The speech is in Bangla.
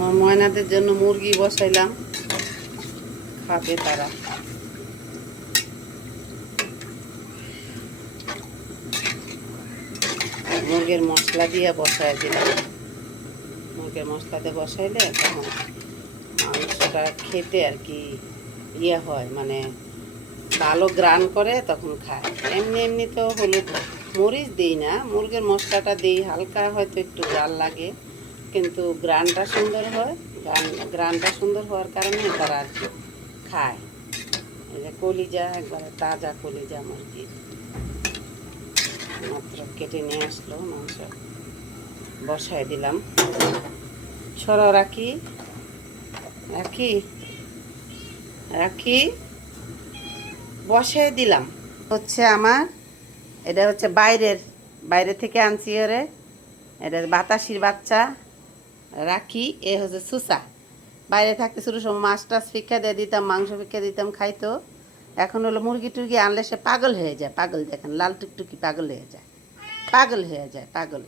ময়নাদের জন্য মুরগি বসাইলাম, খাবে তারা। মুরগির মশলা দিয়ে বসাই দিলাম। মুরগির মশলা দিয়ে বসাইলে তখন মাংসটা খেতে আর কি ইয়ে হয়, মানে ভালো গ্রান করে, তখন খায়। এমনি এমনি তো হলুদ মরিচ দিই না, মুরগির মশলাটা দিই, হালকা হয়তো একটু জাল লাগে, কিন্তু গ্রানটা সুন্দর হয়। গ্রানটা সুন্দর হওয়ার কারণে তারা আর কি খায়। এই যে কলিজা, একবারে তাজা কলিজা মুরগির, মাত্র কেটে নিয়ে আসলো, মাংস বসাই দিলাম। সরাও, রাখি রাখি রাখি বসাই দিলাম। হচ্ছে আমার, এটা হচ্ছে বাইরে থেকে আনছি ওরে, এটা বাতাসির বাচ্চা রাখি। এ হচ্ছে সুসা। বাইরে থাকতে শুরু সময় মাছ টাছ ফিক্কা দিয়ে দিতাম, মাংস ফিক্কা দিতাম, খাইতো। এখন হলো মুরগি টুরগি আনলে সে পাগল হয়ে যায়, পাগল, দেখেন লাল টুকটুকি পাগল হয়ে যায়, পাগল হয়ে যায়, পাগল।